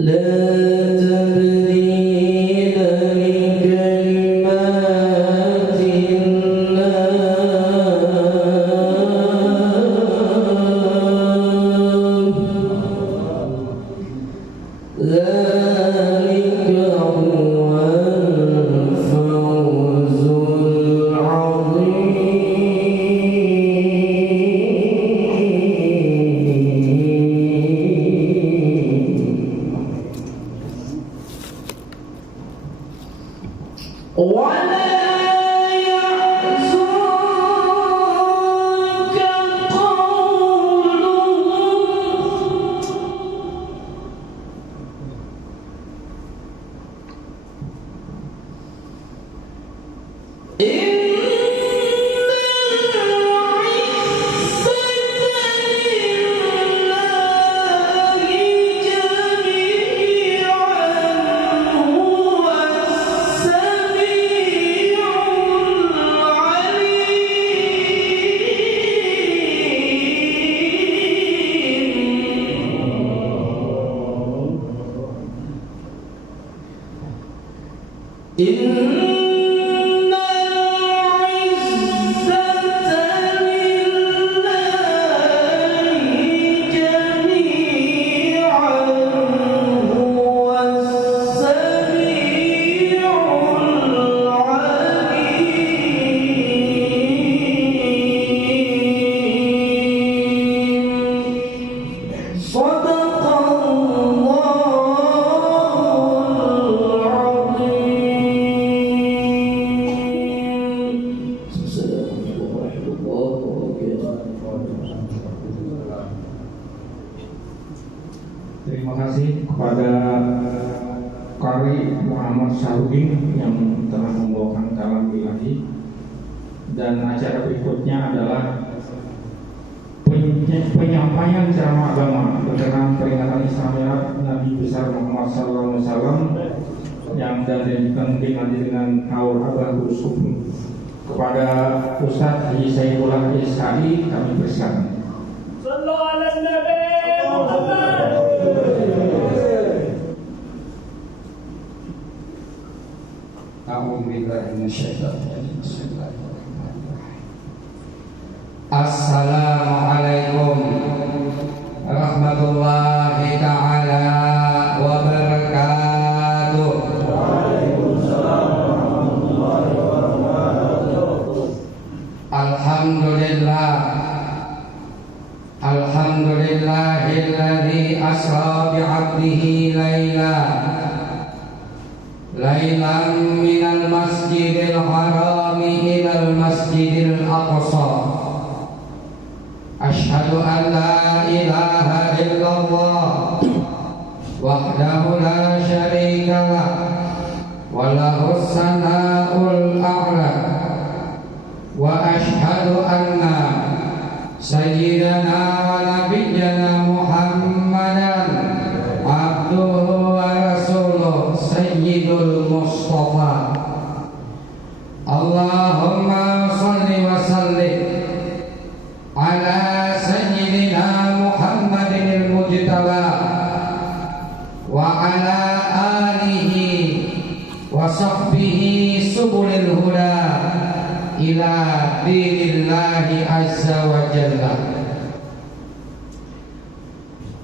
لا تبديل لكلمات Terima kasih kepada Qari Muhammad Syarudin yang telah membawakan kalam ilahi. Dan acara berikutnya adalah penyampaian ceramah agama berkenaan peringatan Isra Mi'raj Nabi besar Muhammad SAW yang dilanjutkan dengan haul abah rusuk. Kepada Ustaz Haji Saifullah Isai kami persilakan. Sallallahu alaihi Muhammad. A'udzu billahi minasyaitonir rajim. Bismillahirrahmanirrahim. Assalamualaikum warahmatullahi taala wabarakatuh. Waalaikumsalam warahmatullahi wabarakatuh. Alhamdulillahilladzi asra bi'abdihi lailan minal masjidil harami ilal masjidil aqsa. Asyhadu an la ilaha illallah wahdahu la syarika lah wa lahus sana'ul a'la wa asyhadu anna sayyidana wa nabiyyana Muhammadan abduhu wa rasuluh sayyidul Mustafa. Allahumma salli wa sallim ala sayyidina Muhammadin al-mujtaba wa ala alihi wa sahbihi subulil huda ila dinillahi azza wa jalla.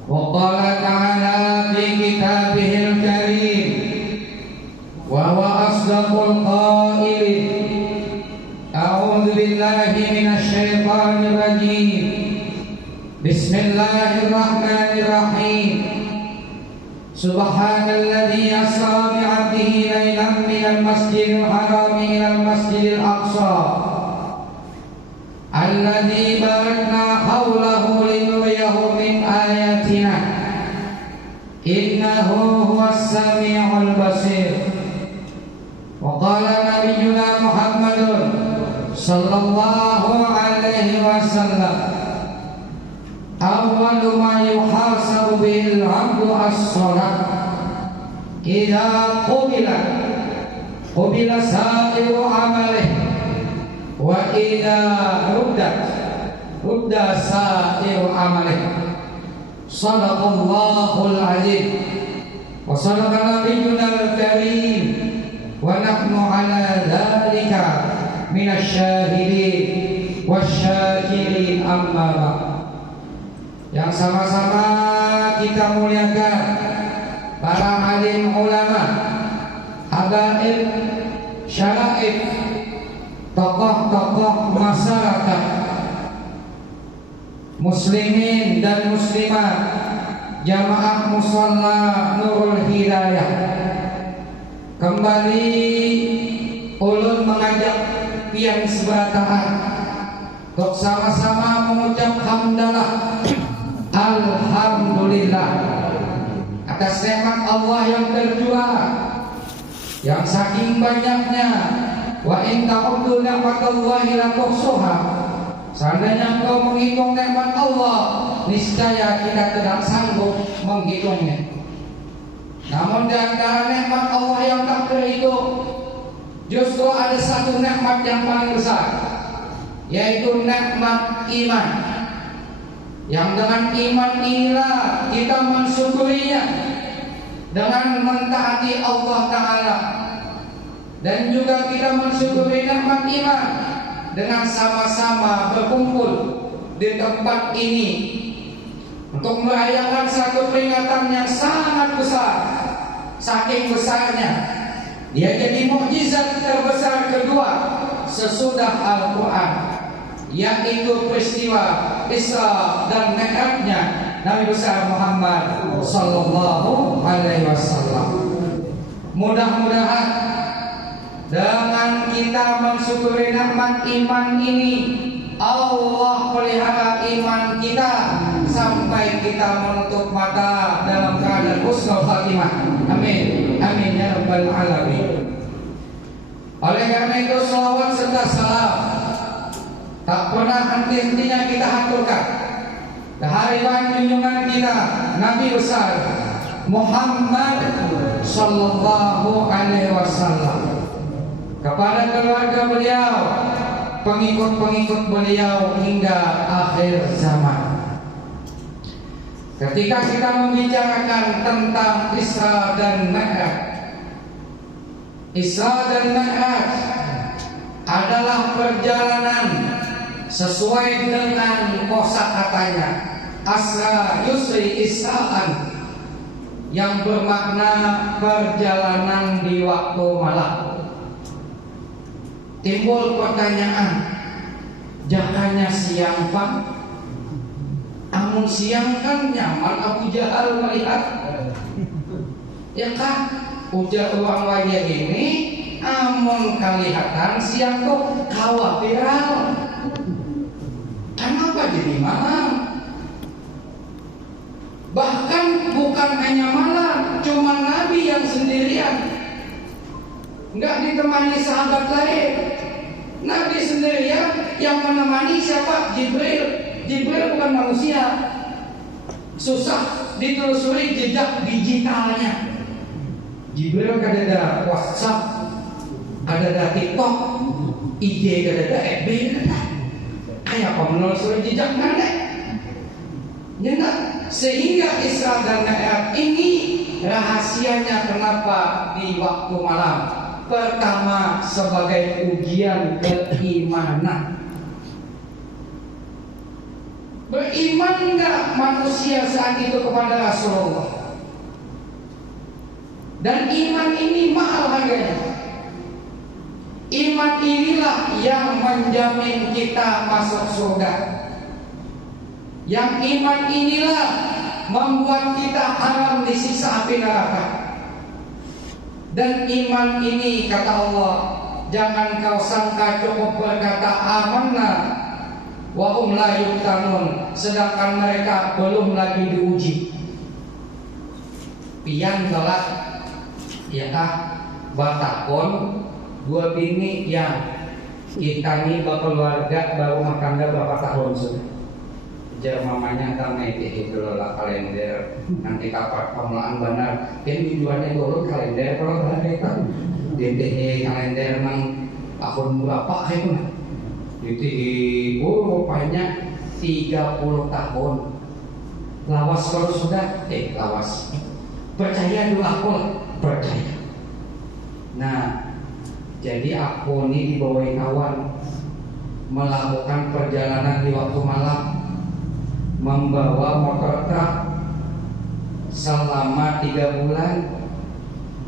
Wa qala ta'ala fi kitabihil karim wa huwa asdaqul qailin. A'udzu billahi minasy syaithanir rajim. Bismillahirrahmanirrahim. Subhanalladzi asra bi'abdihi lailan minal masjidil harami ilal masjidil aqsa alladzi barakna haulahu linuriyahu min ayatina innahu huwas sami'ul basir. Wa qala nabiyyuna Muhammadun sallallahu alaihi wasallam awwalu ma yuhasabu bil 'abdu as-shalah idza qubila sa'iru amalihi wa idza rudda sa'iru amalihi. Shadaqallahul 'azim wa shadaqa nabiyyunal karim wa nahnu 'ala dzalika minasy syahidin wasyakirin. Amma ba'd. Yang sama-sama kita muliakan para alim ulama, habaib, syaraif, tokoh-tokoh masyarakat, muslimin dan muslimat, jamaah musalla Nurul Hidayah. Kembali ulun mengajak pian sebataan untuk sama-sama mengucap hamdalah alhamdulillah atas nikmat Allah yang terjual, yang saking banyaknya. Wa in ta'uddu ni'matallahi la tuhsuha. Seandainya engkau menghitung nikmat Allah, niscaya kita tidak sanggup menghitungnya. Namun di antara nikmat Allah yang tak terhitung, justru ada satu nikmat yang paling besar, yaitu nikmat iman. Yang dengan iman inilah kita mensyukurinya dengan mentaati Allah Ta'ala, dan juga kita mensyukuri nikmat iman dengan sama-sama berkumpul di tempat ini untuk merayakan satu peringatan yang sangat besar. Saking besarnya dia jadi mukjizat terbesar kedua sesudah Al-Quran, yaitu peristiwa Isra dan Mi'rajnya Nabi besar Muhammad sallallahu alaihi wasallam. Mudah-mudahan dengan kita mensyukuri nikmat iman ini, Allah pelihara iman kita sampai kita menutup mata dalam keadaan husnul khatimah. Amin. Amin ya rabbal alamin. Oleh karena itu salawat serta salam tak pernah henti-hentinya kita haturkan kehadiran junjungan kita Nabi besar Muhammad sallallahu alaihi wasallam, kepada keluarga beliau, pengikut-pengikut beliau hingga akhir zaman. Ketika kita membicarakan tentang Isra dan Mi'raj, Isra dan Mi'raj adalah perjalanan sesuai dengan kosakatanya Asra Yusri Isra'an, yang bermakna perjalanan di waktu malam. Timbul pertanyaan, jakanya siang Pak? Amun siang kan nyaman Abu Jahal melihat, ya kan? Ujar uang wajah ini, amun kelihatan siang tuh khawatir. Kenapa jadi malam? Bahkan bukan hanya malam, cuma Nabi yang sendirian, nggak ditemani sahabat lain. Nabi sendirian yang menemani siapa? Jibril. Jibril bukan manusia, susah ditelusuri jejak digitalnya. Jibril kan ada WhatsApp, ada TikTok, IG, ada FB, kayak apa menelusuri jejak mana? Ya enggak? Sehingga Isra dan Mi'raj ini rahasianya kenapa di waktu malam. Pertama, sebagai ujian keimanan. Beriman enggak manusia saat itu kepada Rasulullah? Dan iman ini mahal harganya. Iman inilah yang menjamin kita masuk surga. Yang iman inilah membuat kita haram disiksa api neraka. Dan iman ini, kata Allah, jangan kau sangka cukup berkata amanna wa hum la yuftanun, sedangkan mereka belum lagi diuji. Pian telah, ya kah, batakon dua bini yang kita nih berkeluarga baru makan berapa tahun sudah. Jar mamanya tamai itu lah kalender, nanti kapan pemulaan benar, kan tujuannya dulu kalender kalau nggak ada itu, kalender memang tahun berapa itu nah. Itu rupanya 30 tahun. Lawas kalau sudah lawas. Percaya dulu aku lah, percaya. Nah, jadi aku ini dibawain kawan melakukan perjalanan di waktu malam, membawa motor truk selama 3 bulan.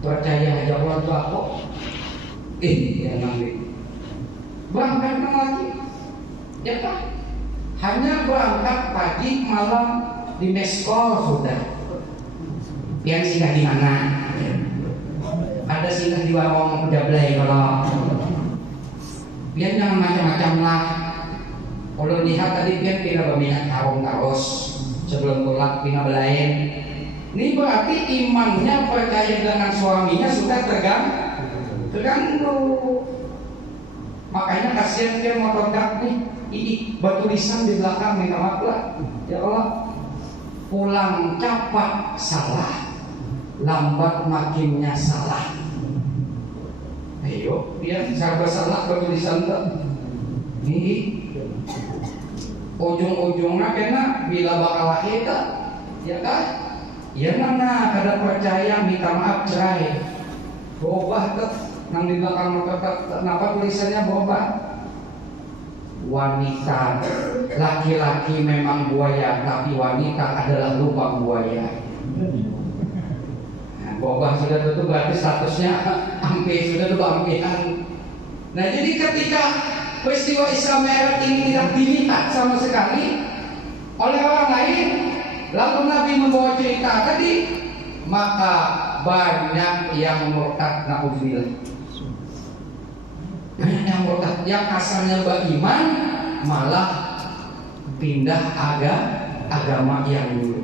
Percaya aja orang tua aku. Ya nanti berangkat lagi, ya kan? Hanya berangkat pagi malam di meskol sudah. Yang singgah di mana? Ada singgah di warung Jablay kalau. Biar jangan macam-macam lah. Kalau lihat tadi biar kita berminat harum terus sebelum pulang pindah belain. Ini berarti imannya percaya dengan suaminya sudah terganggu. Makanya kasihan dia motor dak nih, ini bertulisan di belakang, minta maaf lah, ya Allah, pulang cepat salah, lambat makinnya salah. Ayo, dia serba salah bertulisan tuh. Nih, ujung-ujungnya kena bila bakal lahir tak, ya kan? Ya mana ada percaya minta maaf cerai, berubah tuh. Nang di belakang motor kenapa tulisannya boba? Wanita, laki-laki memang buaya, tapi wanita adalah lubang buaya. Nah, boba sudah tentu berarti statusnya ampe, sudah tentu ampean. Nah, jadi ketika peristiwa Isra Mi'raj ini tidak dilihat sama sekali oleh orang lain, lalu Nabi membawa cerita tadi, maka banyak yang murtad, na'udzubillah. Banyak yang murtad, yang asalnya beriman malah pindah agama yang dulu.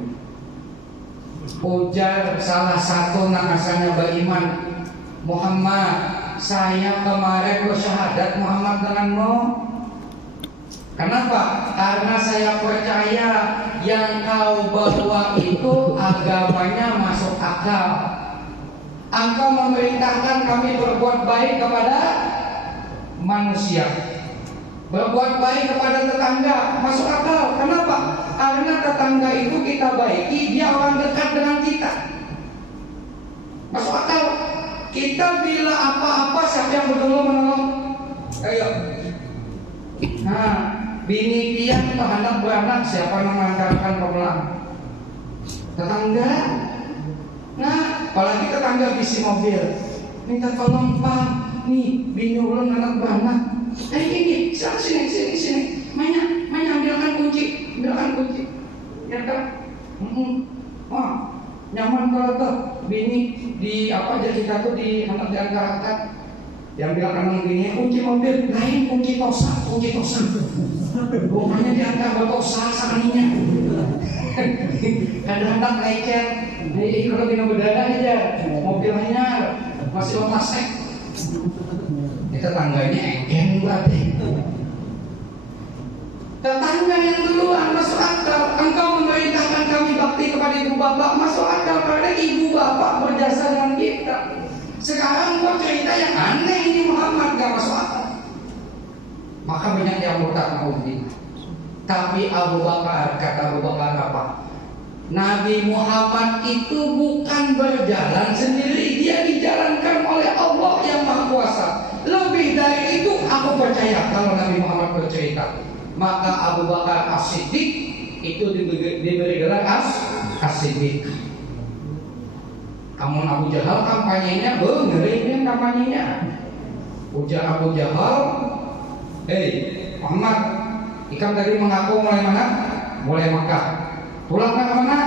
Ujar salah satu yang asalnya beriman, Muhammad, saya kemarin bersyahadat Muhammad denganmu. Kenapa? Karena saya percaya yang kau bawa itu agamanya masuk akal. Engkau memerintahkan kami berbuat baik kepada manusia, berbuat baik kepada tetangga, masuk akal. Kenapa? Karena tetangga itu kita baiki, dia orang dekat dengan kita, masuk akal. Kita bila apa-apa siapa yang dulu menolong? Ayo. Nah, bini pian anak beranak siapa yang mengantarkan pemulang? Tetangga. Nah, apalagi tetangga bisi mobil, minta tolong Pak. Nih, bini ulun anak beranak. Ini, sini. Manya ambilkan kunci. Ya kan? Oh, nyaman kalau tuh bini di apa jadi kita tuh di anak diangkat. Yang bilang anak bini kunci mobil, lain kunci tosa. Bukannya diangkat bertosa sakaninya. Kadang-kadang lecet. Jadi kalau bina berdarah aja, mobilnya masih otasek. Tetangganya engken berarti. Tetangga yang duluan masuk akal. Engkau memerintahkan kami bakti kepada ibu bapak, masuk akal karena ibu bapak berjasa dengan kita. Sekarang kau cerita yang aneh ini Muhammad, gak masuk akal. Maka banyak yang murtad naudzubillah. Tapi Abu Bakar, kata Abu Bakar apa? Nabi Muhammad itu bukan berjalan sendiri, dia dijalankan oleh Allah yang Maha Kuasa. Lebih dari itu aku percaya kalau Nabi Muhammad bercerita. Maka Abu Bakar As-Siddiq itu diberi gelar As-Siddiq. Namun Abu Jahal kampanyenya ngeri kampanyenya. Ujar Abu Jahal, Muhammad, ikan tadi mengaku mulai mana? Mulai Makkah. Pulangnya kemana?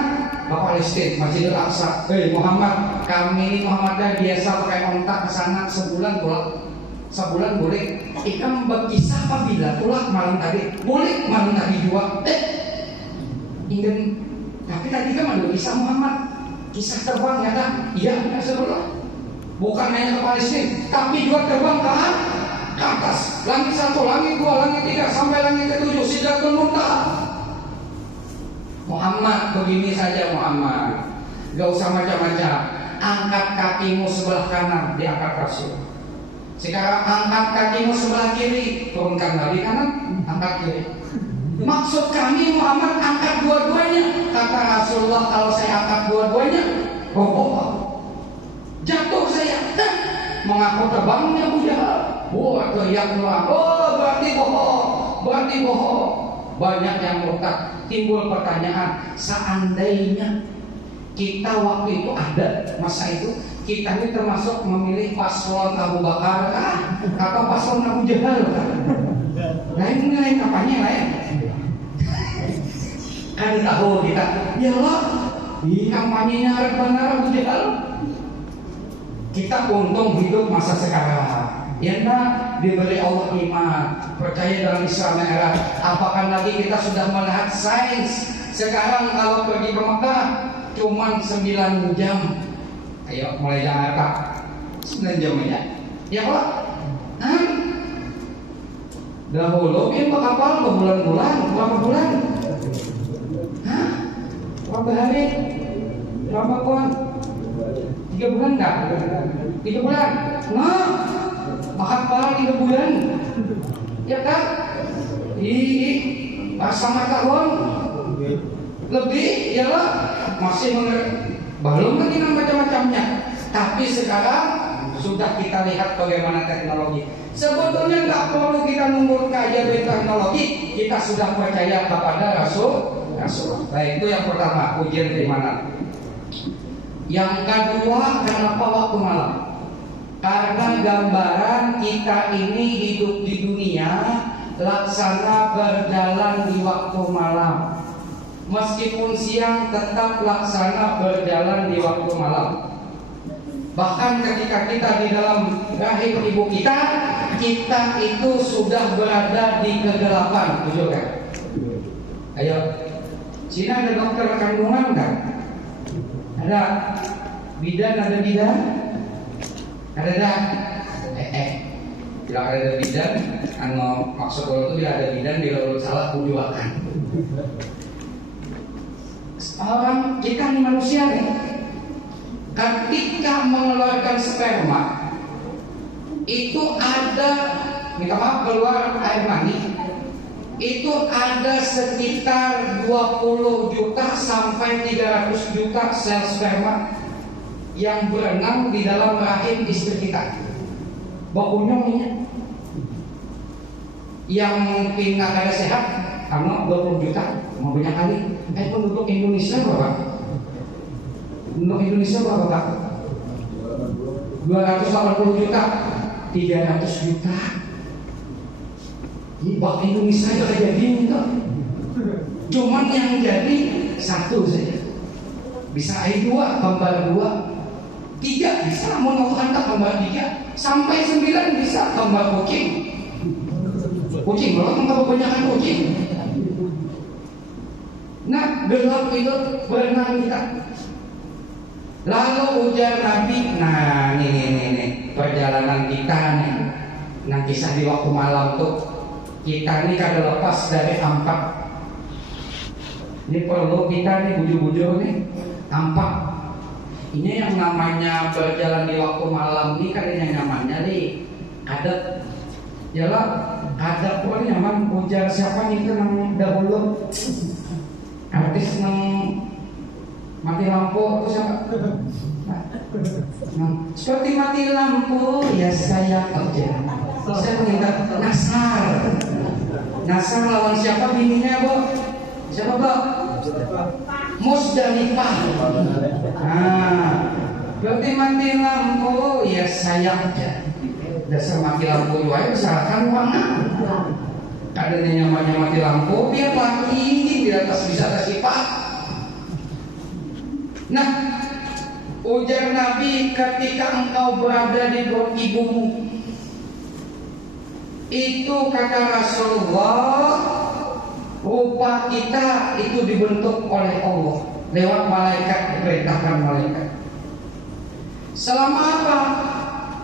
Ke Palestina, Masjidil Aqsa. Muhammad, kami ini Muhammadnya biasa pakai ontak ke sana sebulan pulang. Sebulan boleh. Ikan berkisah apabila pulang malam tadi. Boleh malam tadi juga. Ingin. Tapi tadi kan ada kisah Muhammad. Kisah terbang ya kan? Iya, sebulan. Bukan hanya ke Palestina, tapi juga terbang ke atas. Langit 1, langit 2, langit 3, sampai langit ke-7. Sidratul Muntaha. Muhammad, begini saja Muhammad, gak usah macam-macam. Angkat kakimu sebelah kanan, diangkat Rasul. Sekarang angkat kakimu sebelah kiri, turunkan lagi kanan, angkat kiri. Maksud kami Muhammad angkat dua-duanya. Kata Rasulullah, kalau saya angkat dua-duanya, jatuh saya. Mengaku terbangnya Jahal. Teriak keluar, berarti bohong. Banyak yang murtad. Timbul pertanyaan, seandainya kita waktu itu ada masa itu, kita ini termasuk memilih paslon Abu Bakar atau paslon Abu Jahal lain kampanye lain. Kan tahu kita, ya Allah, di kampanyenya harus benar Abu Jahal. Kita untung hidup masa sekarang. Ya enggak, diberi Allah iman, percaya dalam Isra Mi'raj. Apakah lagi kita sudah melihat sains? Sekarang kalau pergi ke Mekah cuma 9 jam. Ayo mulai Jakarta 9 jam aja. Ya Pak. Dahulu kan ke kapal berbulan-bulan, berapa bulan? Berapa hari? Berapa bulan? 3 bulan enggak? 3 bulan? Nah, makan pala 3 bulan. Ya kan? Sama tahun lebih, ya lah. Masih belum lagi macam-macamnya. Tapi sekarang sudah kita lihat bagaimana teknologi. Sebetulnya nggak perlu kita nunggu kajian teknologi, kita sudah percaya kepada Rasul. Baik, itu yang pertama, ujian di mana. Yang kedua, kenapa waktu malam? Karena gambaran kita ini hidup di dunia laksana berjalan di waktu malam. Meskipun siang tetap laksana berjalan di waktu malam. Bahkan ketika kita di dalam rahim ibu kita itu sudah berada di kegelapan, betul kan? Ayo, sini ada dokter kandungan kan? Ada bidan, ada bidan? Ada dah? Bila ada bidan, maksud kalau itu bila ada bidan, bila salah kujuakan. Orang kita ini manusia nih, ketika mengeluarkan sperma itu ada, minta maaf, keluar air mani itu ada sekitar 20 juta sampai 300 juta sel sperma yang berenang di dalam rahim istri kita. Bakunya yang mungkin nggak ada sehat karena 20 juta mau banyak kali. Penduduk Indonesia berapa? Penduduk Indonesia berapa Pak? 280 juta, 300 juta. Bak Indonesia itu ada jadi itu. Cuman yang jadi satu saja. Bisa I2, kembar 2, 3 bisa, mau anda kembar 3, sampai 9 bisa kembar kucing. Kucing, kalau tempat kebanyakan kucing. Nah, gelap itu berenang kita. Lalu ujar Nabi, nah nih perjalanan kita nih. Nah, kisah di waktu malam tuh kita ini kada lepas dari ampak. Ini perlu kita nih bujur-bujur nih ampak. Ini yang namanya berjalan di waktu malam nih kan yang nyamannya nih ada jalan ada pun nyaman. Ujar siapa nih itu namanya dahulu artis nang mati lampu itu siapa? Seperti mati lampu ya saya kerja. Saya mengingat Nasar lawan siapa bininya Bu? Siapa Bu? Musdalifah. Nah, berarti mati lampu ya saya kerja. Dasar mati lampu juga misalkan mana? Kadang nyamannya mati lampu biar lagi di atas bisa tersifat. Nah, ujar Nabi, ketika engkau berada di perut ibumu, itu kata Rasulullah, rupa kita itu dibentuk oleh Allah lewat malaikat, diperintahkan malaikat. Selama apa?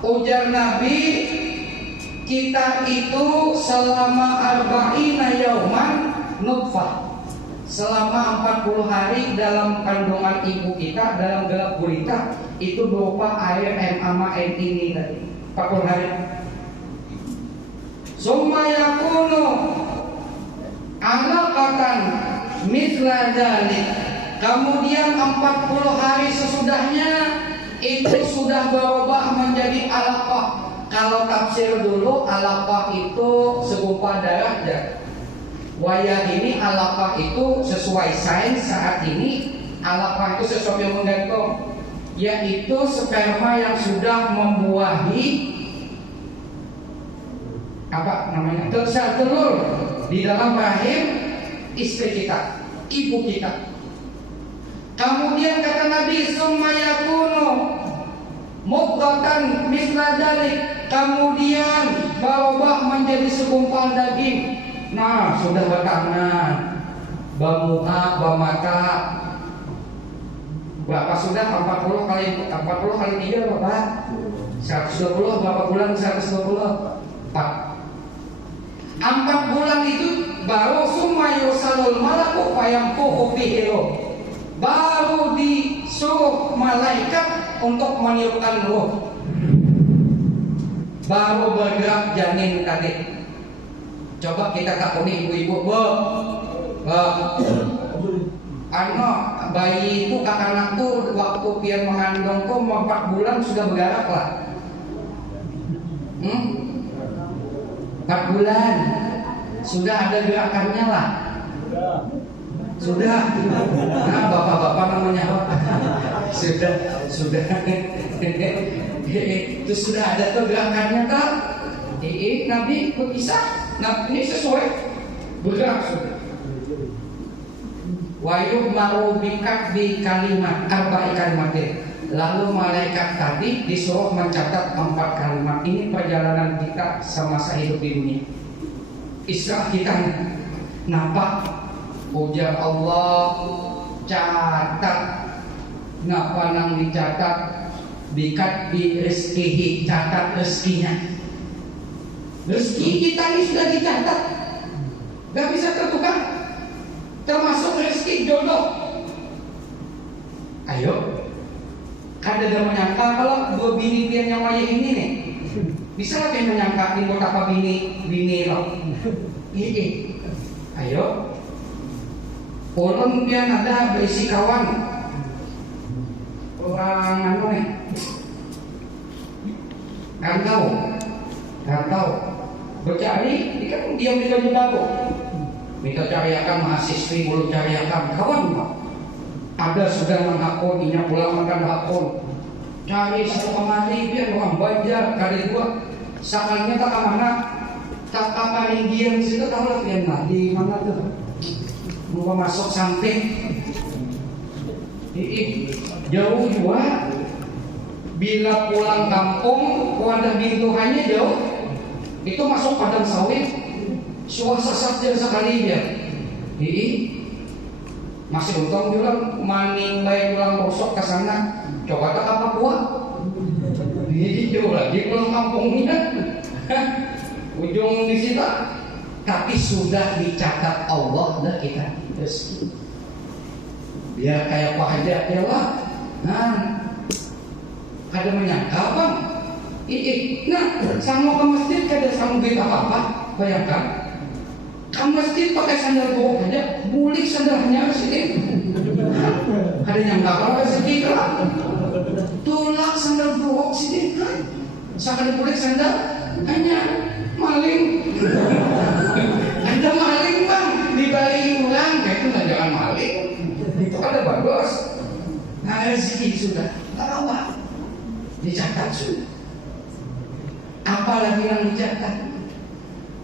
Ujar Nabi, kita itu selama arba'ina yauman nutfah, selama 40 hari dalam kandungan ibu kita, dalam gelap gulita itu berupa air mama ini tadi 40 hari. Summa yakunu alaqatan mithla dzalik. Kemudian 40 hari sesudahnya itu sudah berubah menjadi alaqah. Kalau tafsir dulu alaqah itu segumpal darah ya. Wayah ini alaqah itu sesuai sains saat ini alaqah itu sesuatu yang menggantung, yaitu sperma yang sudah membuahi apa namanya telur di dalam rahim istri kita, ibu kita. Kemudian kata Nabi, summa yakunu mudghatan misla dzalik, kemudian berubah menjadi segumpal daging. Nah, sudah bertangan, bermuka, bermata. Berapa sudah? 40 kali 3 berapa? 120 berapa bulan? 120 4 bulan itu baru summa yusalul malaku fayamfuhu fihi ruh. Baru disuruh malaikat untuk meniupkan ruh. Baru bergerak janin tadi. Coba kita takuni ibu-ibu, bayi itu anak tuh waktu pian mengandung kok 4 bulan sudah bergerak lah. 4 bulan. Sudah ada gerakannya lah. Sudah. Nah, bapak-bapak namanya apa? Sudah. Itu sudah ada tuh gerakannya kan? Nabi berkisah. Nah, ini sesuai bergerak sudah. Wa yu'maru bi kalimat arba'i kalimatin. Lalu malaikat tadi disuruh mencatat 4 kalimat. Ini perjalanan kita semasa hidup di dunia. Isra kita nampak ujar Allah catat. Napa nang dicatat bikat di rezekihi, catat rezekinya. Rezeki kita ini sudah dicatat, gak bisa tertukar. Termasuk rezeki jodoh. Ayo, ada yang menyangka kalau 2 bini pian yang waya ini nih, bisa lah yang menyangka ini buat apa bini lo. Ayo, ulun pian ada berisi kawan orang anu nih, kan tahu bercari, dia kan diam di baju baru. Minta cariakan mahasiswi, belum cariakan kawan pak. Ada sudah menghakun, inya pulang makan hakun. Cari satu kemari, biar orang Banjar kali 2. Sakalnya tak kemana, tak kamaringgian situ tahu lah pian di mana tuh. Mau masuk samping. Jauh juga. Bila pulang kampung, wadah bintuhannya jauh. Itu masuk padang sawit. Suasa saja sekali dia. Masih untung bilang maning baik pulang bosok ke sana. Coba tak apa kuat. Jauh lagi pulang kampungnya. Ujung di situ. Tapi sudah dicatat Allah dah kita. Terus biar kayak Pak Haji ya lah. Nah, ada menyangka bang. Nah, sama ke masjid kada sama duit apa-apa. Bayangkan. Ke masjid pakai sandal bawah aja, bulik sandalnya ke sini. Ada yang nggak kalau rezeki kan? Tulak sandal bawah sini. Sekali bulik sandal, hanya maling. Ada maling bang, dibalik ulang, itu nggak jangan maling. Itu ada bagus. Nah rezeki sudah, tak apa, dicatat sudah. Apalagi yang dicatat?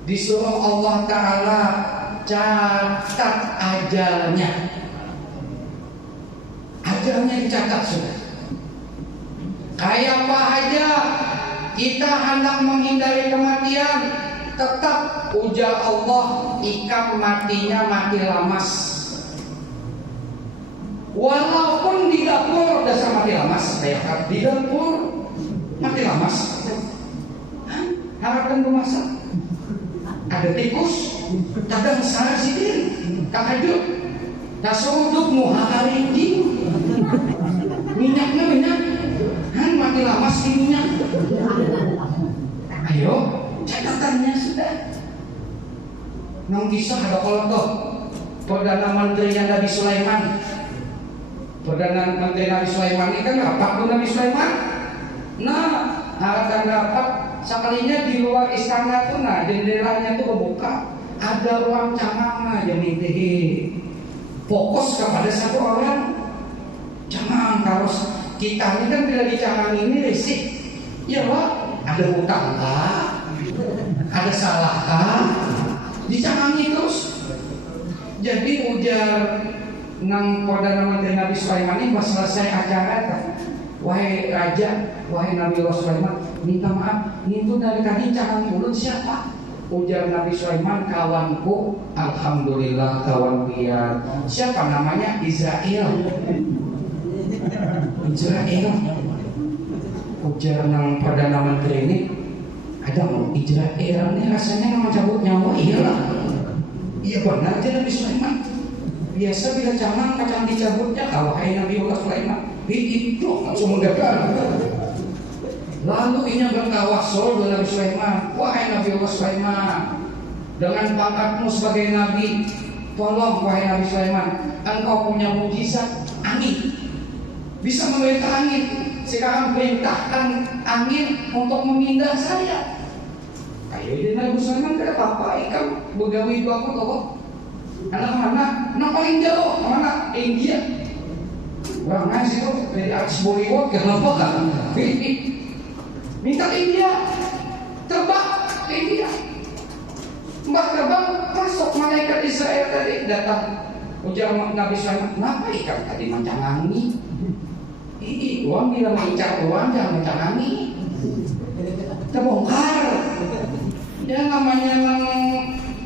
Disuruh Allah Ta'ala catat ajalnya. Ajalnya dicatat sudah. Kayak apa aja kita hendak menghindari kematian, tetap ujar Allah ikam matinya mati lamas. Walaupun di dapur dasar mati lamas, kayak di dapur mati lamas. Harapkan memasak. Ada tikus, kadang salah sidin, takajud, tasuduk muhari ini, minyak, kan mati lamas di minyak. Ayo, catatannya sudah. Nang kisah ada kolot Perdana Menteri Nabi Sulaiman. Perdana Menteri Nabi Sulaiman ini kan rapat tuh Nabi Sulaiman. Nah, akan rapat. Sekalinya di luar istana tuh, nah jendelanya tuh kebuka, ada ruang camang aja mintihin. Fokus kepada satu orang. Camang harus kita ini kan bila di camang ini risik. Ya Pak, ada hutang kah? Ada salah kah? Dicamangi terus. Jadi ujar nang Perdana Menteri Nabi Sulaiman ini pas selesai acara kan. Wahai Raja, wahai Nabi Sulaiman, minta maaf, itu dari tadi jangan mulut siapa? Ujar Nabi Sulaiman, kawanku, alhamdulillah kawan dia. Siapa namanya? Israel. Ujar nang Perdana Menteri ini, ada mau Israel ini rasanya nama cabut nyawa, iyalah. Iya benar aja Nabi Sulaiman. Biasa bila camang kacang dicabutnya, wahai Nabi Sulaiman. Itu langsung mendekat. Lalu ini bertawasul dengan Nabi Sulaiman. Wahai Nabi Sulaiman, dengan pangkatmu sebagai Nabi, tolong wahai Nabi Sulaiman, engkau punya mukjizat angin, bisa memerintah angin. Sekarang perintahkan angin untuk memindah saya. Ayo dia naik busana kada apa-apa, ikan begawi itu aku tahu. Anak mana? Anak paling jauh, mana? India. Orang ngasih itu dari atas Bollywood kenapa kan? Minta India, terbang ke India. Mbak terbang masuk malaikat Israel tadi datang. Ujar Nabi Sulaiman, kenapa ikan tadi mancang angin? Uang bila mengincar uang jangan mancang angin. Terbongkar. Ya namanya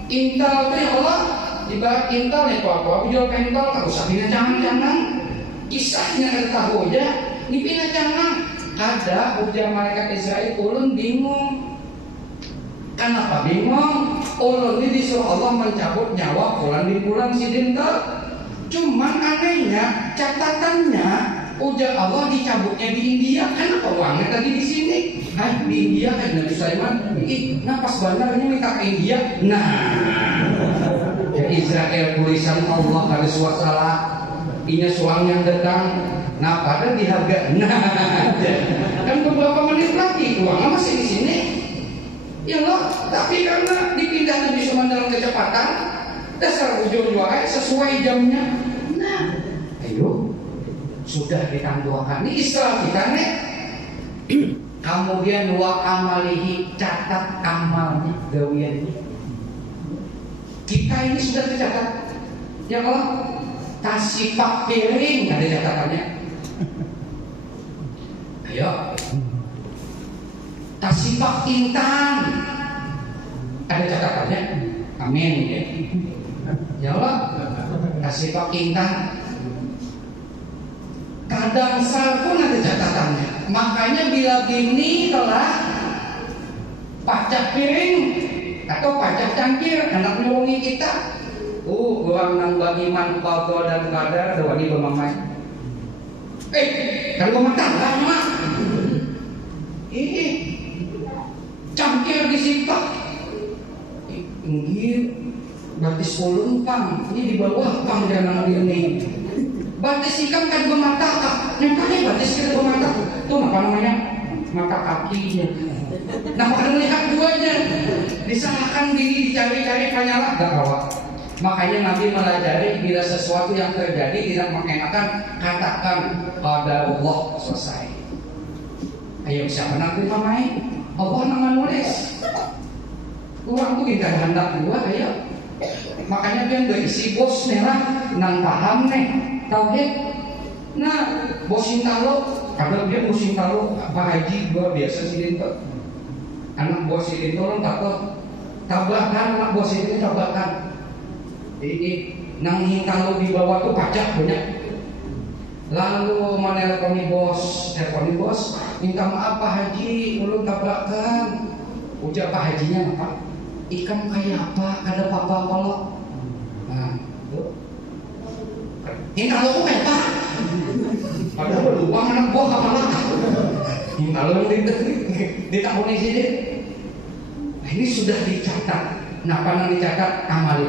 Intel itu ya Allah, ibarat Intel itu apa? Jual pentel, tak usah pindah jangan. Kisahnya ada tahu aja, ini pindah jangan. Ada ujar malaikat Israel, ulun bingung. Kenapa bingung? Ulun ini disuruh Allah mencabut nyawa bulan di bulan si Dintel. Cuman anehnya, catatannya ujar Allah dicabutnya di India. Kenapa uangnya tadi di sini? Di India kan Nabi Sulaiman. Pas bandarnya minta ke India. Nah, ya Israel tulisan Allah harus wasalah. Inya suang yang datang. Nah, pada di harga. Nah, kan beberapa menit lagi uangnya masih di sini. Ya Allah, tapi karena dipindah Nabi Sulaiman dalam kecepatan, dasar ujung-ujungnya sesuai jamnya. Nah, ayo sudah ditangguhkan. Ini istilah kita nih. Kemudian wa amalihi, catat amalnya, gawiannya. Kita ini sudah tercatat. Ya Allah, kasih pak piring ada catatannya. Ayo. Kasih pak intan ada catatannya. Amin ya. Ya Allah, kasih pak intan. Kadang sal pun ada catatannya. Makanya bila bini telah pacak piring atau pacak cangkir, anak nyolongi kita. Orang nang bagi manfaat dan kadar ada wani bermamai. Kalau bermatangga mak. Ini cangkir disipah. Inggir berarti 10 pang. Ini di bawah pang jangan ini. Batis ikan kan bermata, nyatanya batis kita bermata. Itu apa namanya? Mata kakinya. Nah, kalau melihat duanya, disalahkan diri, dicari-cari panyalah gak bawa. Makanya Nabi melajari bila sesuatu yang terjadi tidak mengenakan, katakan pada Allah, selesai. Ayo siapa nanti pamai? Allah nama nulis. Orang tuh tidak hendak dua, ayo. Makanya dia nggak isi bos nih lah, nang paham nih. Tauhid. Nah, bos Sintalo, kadang dia bos Sintalo, Pak Haji gua biasa sih itu. Anak bos itu orang takut tabakan, anak bos itu tabakan. Ini nang Sintalo di bawah tuh pajak banyak. Lalu menelponi bos, minta maaf Pak Haji, ulun tabakan. Ujar Pak Hajinya apa? Ikan kayak apa? Ada apa-apa kalau? Nah, tuh. Ini kalau aku kayak apa? Padahal berubah anak buah kapalah. Ini kalau di tahun ini sih. Nah, ini sudah dicatat. Nah, apa yang dicatat? Amal.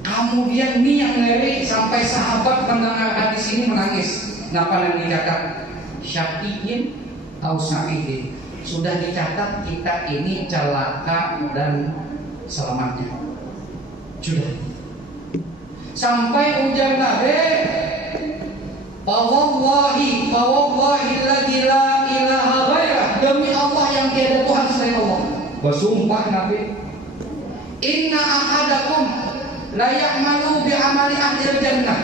Kemudian ini yang ngeri sampai sahabat pendengar hadis ini menangis. Nah, apa yang dicatat? Syakiin atau sa'idin. Sudah dicatat kita ini celaka dan selamatnya. Sudah. Sampai ujar Nabi, Fawallahi alladzi la ilaha ghairah, demi Allah yang tiada Tuhan selain Allah. Bersumpah Nabi, inna ahadakum la ya'malu bi amali ahli jannah.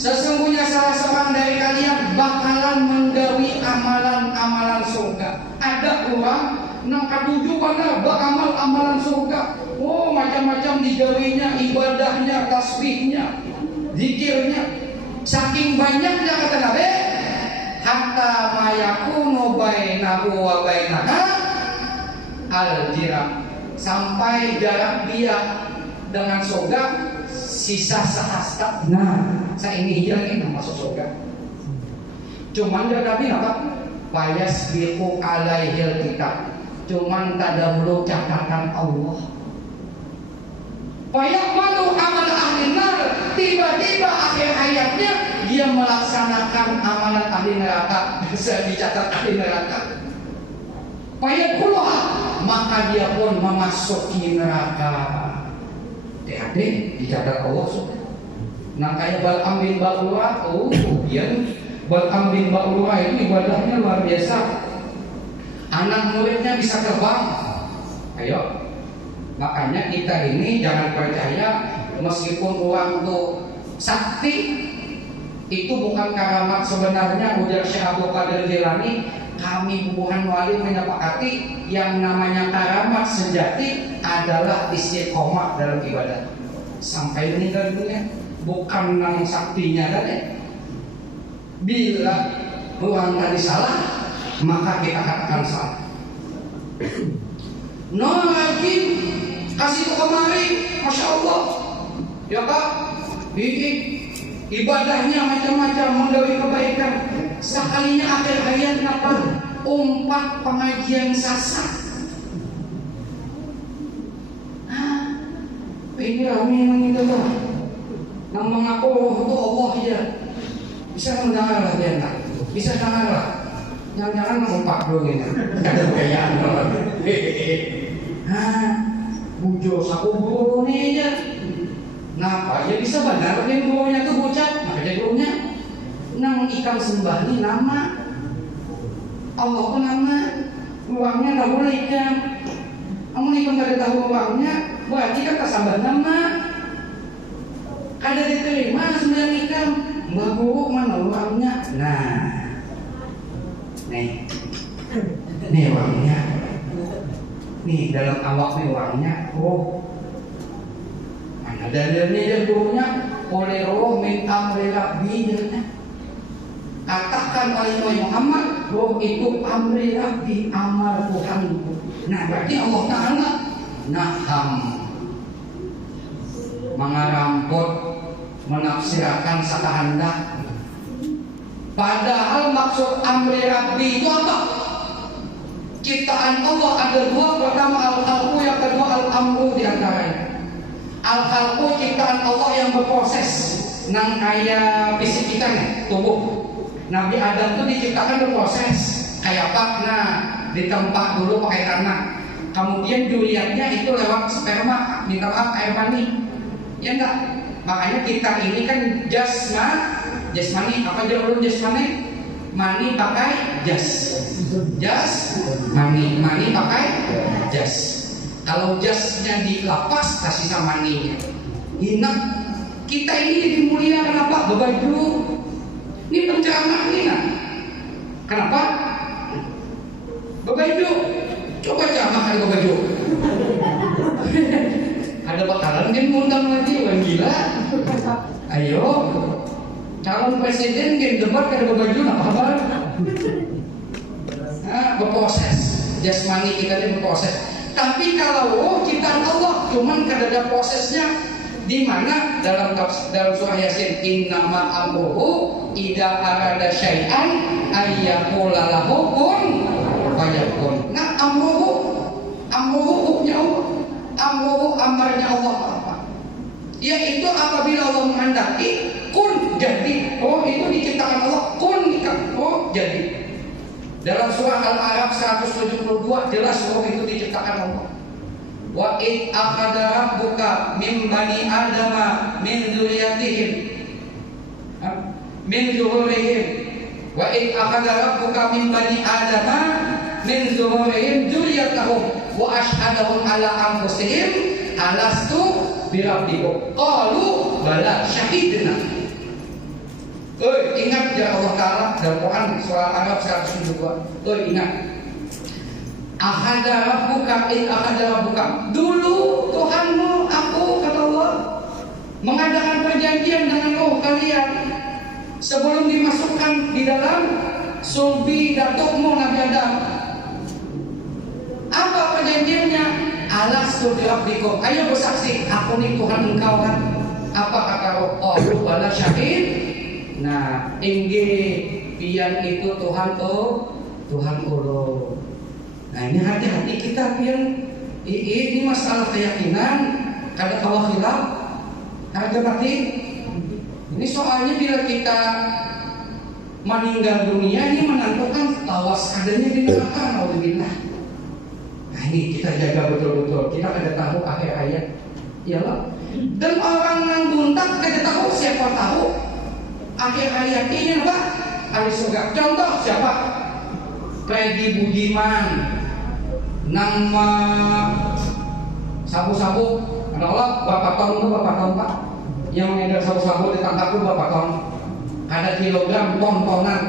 Sesungguhnya salah seorang dari kalian bakalan menggawi amalan-amalan surga. Ada orang nang katuju pada beramal amalan surga. Oh, macam-macam digawinya, ibadahnya, tasbihnya, zikirnya. Saking banyaknya kata Nabi, hatta mayakunu bainahu wa bainaha al-jiram. Sampai jarak dia dengan surga sisa sehasta. Nah, saya ini hilang ini masuk surga. Cuman dia Nabi apa? Fayasbiqu alaihil kitab. Cuman tak dahulu catatan Allah. Fayamalu amal ahli nar. Tiba-tiba akhir hayatnya dia melaksanakan amalan ahli neraka. Bisa dicatat ahli neraka. fayadkhuluha, maka dia pun memasuki neraka. Adik dicatat Allah sudah. Nah kayak Bal'am bin Ba'urah, Bal'am bin Ba'urah itu ibadahnya luar biasa. Anak muridnya bisa terbang. Ayo, makanya kita ini jangan percaya meskipun uang itu sakti, itu bukan karamat sebenarnya. Ujar Syekh Abdul Qadir Jilani, kami bubuhan wali menyepakati yang namanya karamat sejati adalah istiqomah dalam ibadah sampai meninggal dunia, bukan nang saktinya kan ya. Bila uang tadi salah, maka kita katakan salah. No lagi kasih kemari, masya Allah, ya Pak. Ini ibadahnya macam-macam, menggawi kebaikan. Sekalinya akhir hayat napa? Umpat pengajian sasa. Ini rame yang itu tuh. Nang mengaku itu Allah ya. Bisa mendengar lah dia nak. Bisa dengar lah. Jangan-jangan ngumpak dulu ini. Ada kekayaan orang. Bujo saku guru nih aja. Napa? Ya bisa benar yang gurunya tuh bocah. Makanya gurunya nang ikan sembah ini nama. Allah pun nama. Uangnya tak boleh ikan. Kamu ikan gak tahu uangnya, berarti kan kesambah nama. Kada diterima 9 ikan. Mbak guru mana uangnya? Nah, nih uangnya. Nih dalam awak nih uangnya. Oh, mana dalilnya dia gurunya? Oleh roh min amri rabbi. Katakan oleh Muhammad, roh itu amri rabbi, amal Tuhanku. Nah berarti Allah Ta'ala naham, mengaramput, menafsirkan sakahandak. Padahal maksud amri rabbi itu apa? Ciptaan Allah ada dua, pertama al-khalqu, yang kedua al-amru diantaranya. Al-khalqu ciptaan Allah yang berproses, nang kayak fisik kita nih, tubuh. Nabi Adam itu diciptakan berproses kayak apa? Nah, ditempa dulu pakai tanah. Kemudian duriannya itu lewat sperma, minta maaf air mani. Ya enggak? Makanya kita ini kan jasmani, apa aja ulun jasmani? Mani pakai mani pakai jas. Kalau jasnya dilepas kasih sama maninya. Ingat, kita ini dimulia kenapa? Berbaju. Ini penceramah ini nah. Kenapa? Berbaju. Coba ceramah ada berbaju. Ada bakaran dia ngundang lagi orang gila. Ayo, calon presiden dia debat ada berbaju nak kabar? Berproses. Jasmani kita ini berproses. Tapi kalau ciptaan Allah cuman kadada prosesnya. Di mana dalam surah Yasin, innama amruhu idza arada syai'an ayyaqula lahu kun fayakun. Nah, amruhu hukumnya Allah. Amruhu amarnya Allah apa? Yaitu apabila Allah menghendaki kun jadi. Oh, itu diciptakan Allah kun jadi. Dalam surah Al-A'raf 172 jelas roh itu diciptakan Allah. Wa id akhadha rabbuka min bani adama min dzurriyyatihim min zuhurihim wa id akhadha rabbuka min bani adama min zuhurihim dzurriyyatahum wa ashhadahum ala anfusihim alastu birabbikum qalu bala syahidna. Ingat ya Allah Ta'ala dalam Quran surah Al-A'raf 172. Ingat akhadha rabbuka, dulu Tuhanmu, aku kata Allah mengadakan perjanjian dengan roh kalian sebelum dimasukkan di dalam sulbi datukmu Nabi Adam. Apa perjanjiannya? Alastu birabbikum, ayo bersaksi aku ni Tuhan engkau kan. Apa kata roh? Oh bala syahid. Nah inggi pian itu Tuhan Allah. Nah ini hati-hati kita pian. Ini masalah keyakinan, kada kalah khilaf, harga batin. Ini soalnya bila kita meninggal dunia ini menentukan tawas adanya di neraka. Alhamdulillah. Nah ini kita jaga betul-betul. Kita kada tahu akhir hayat. Iyalah. Dan orang yang buntak kada tahu, siapa tahu akhir hayat ini apa? Ahli surga. Contoh siapa? Freddy Budiman. Nama sabu-sabu. Adalah berapa tahun Pak? Yang mengedar sabu-sabu ditangkap itu berapa tahun? Ada kilogram ton-tonan.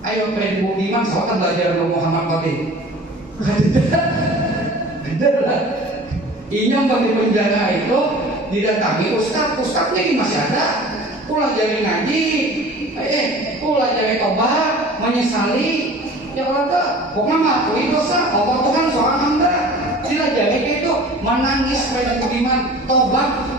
Ayo Freddy Budiman, soalnya belajar Muhammad Qadir. Ada lah. Inyong bagi penjara itu didatangi ustadnya ini masih ada. Pulang jari ngaji, pulang jari tobat, menyesali. Ya Allah, kok ngakui dosa? Allah Tuhan seorang hamba. Tidak jadi itu menangis Freddy Budiman, tobat.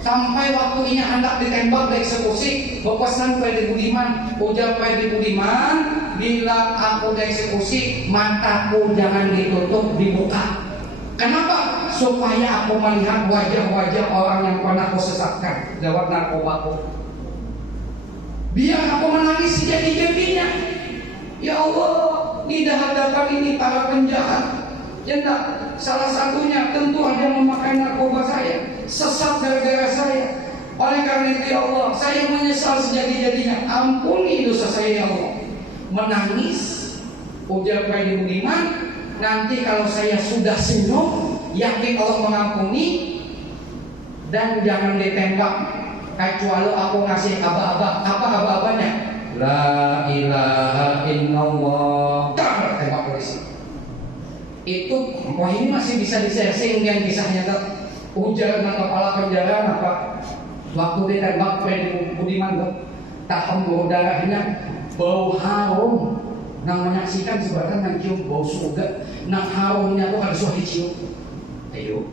Sampai waktu ini hendak ditembak, dieksekusi. Berpesan Freddy Budiman, ujar Freddy Budiman, bila aku dieksekusi, mataku jangan ditutup, dibuka. Kenapa? Supaya aku melihat wajah-wajah orang yang pernah aku sesatkan lewat narkobaku. Biar aku menangis sejadi-jadinya. Ya Allah, di hadapan ini para penjahat. Jendak, salah satunya tentu ada yang memakai narkoba saya, sesat gara-gara saya. Oleh karena itu ya Allah, saya menyesal sejadi-jadinya. Ampuni dosa saya ya Allah. Menangis, ujar Freddy Budiman, nanti kalau saya sudah senyum, yakin Allah mengampuni, dan jangan ditembak kecuali aku ngasih aba-aba. Apa aba-abanya? La ilaha illallah. Jangan tembak polisi. Itu, wah ini masih bisa di-sharing kan kisahnya tuh. Ujar dengan kepala penjara apa? Waktu ditembak Freddy Budiman tuh, tak hembur darahnya, bau harum. Nang menyaksikan sebatang nang cium bau surga, nang harumnya tuh harus dicium. Ayo,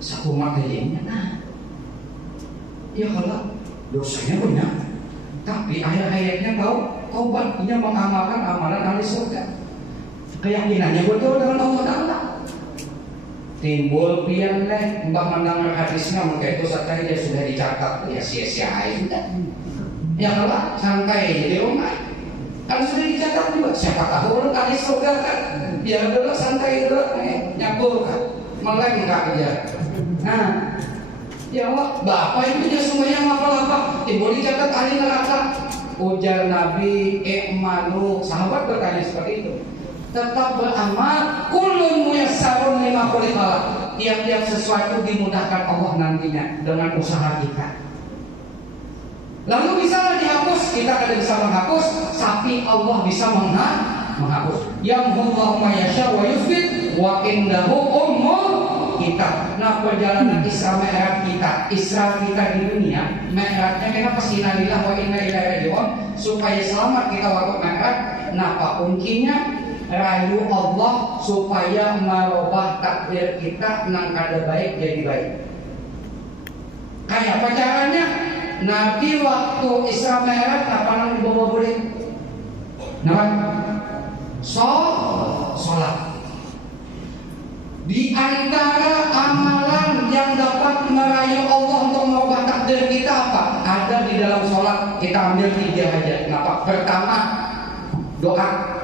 satu matanya. Nah, ya kalau dosanya banyak, tapi ayat-ayatnya tahu taubatnya mengamalkan amalan ahli surga. Keyakinannya betul dengan Allah Ta'ala. Timbul pian leh, mbak mendengar hadisnya maka itu saja sudah dicatat, ya sia-sia aja. Ya kalau santai jadi rumah. Kan sudah dicatat juga, siapa tahu lu ahli surga kan. Biar dulu santai dulu, nyabur kan, meleng kak aja. Nah, ya Allah, bapak itu dia semuanya apa-apa, timbul dicatat ahli neraka. Ujar Nabi, malu, sahabat bertanya seperti itu. Tetap beramal, kullun muyassarun lima khuliqala. Tiap-tiap sesuatu dimudahkan Allah nantinya dengan usaha kita. Lalu bisa dihapus, kita kada bisa menghapus, tapi Allah bisa menghapus. Yamhullahu ma yasha wa yuthbit wa indahu ummul kitab. Nah, perjalanan Isra Mi'raj kita di dunia, Mi'rajnya kita pasinalillah wa inna ilaihi raji'un, supaya selamat kita waktu Mi'raj. Napa kuncinya? Rayu Allah supaya merubah takdir kita nang kada baik jadi baik. Kayak apa caranya? Nabi waktu Isra Mi'raj apa nang dibawa boleh? Napa? Sholat. Di antara amalan yang dapat merayu Allah untuk merubah takdir kita apa? Ada di dalam sholat. Kita ambil 3 aja. Kenapa? Pertama, doa.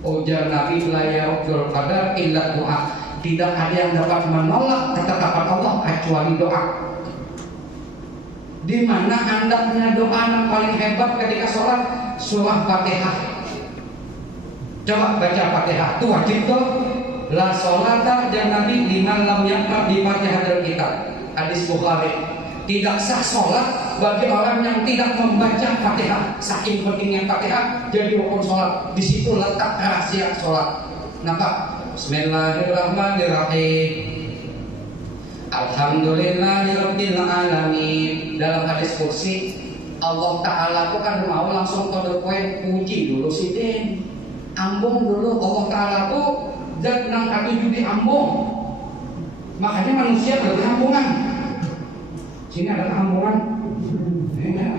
Ujar Nabi la yarudul qadar illa doa. Tidak ada yang dapat menolak ketetapan Allah kecuali doa. Di mana hendaknya doa yang paling hebat ketika sholat? Surah Fatihah. Coba baca Fatihah, itu wajib tuh. La sholata dan Nabi liman lam yaqra bi Fatihatil kitab. Hadis Bukhari. Tidak sah sholat bagi orang yang tidak membaca Fatihah. Saking pentingnya Fatihah jadi rukun sholat. Di situ letak rahasia sholat. Nampak? Bismillahirrahmanirrahim. Alhamdulillahirabbil alamin. Dalam hadis kursi, Allah Ta'ala itu kan mau langsung kode poin puji dulu sih Den. Ambung dulu. Allah Ta'ala tuh zat nang katu judi ambung. Makanya manusia berhampungan. Sini ada kehampungan.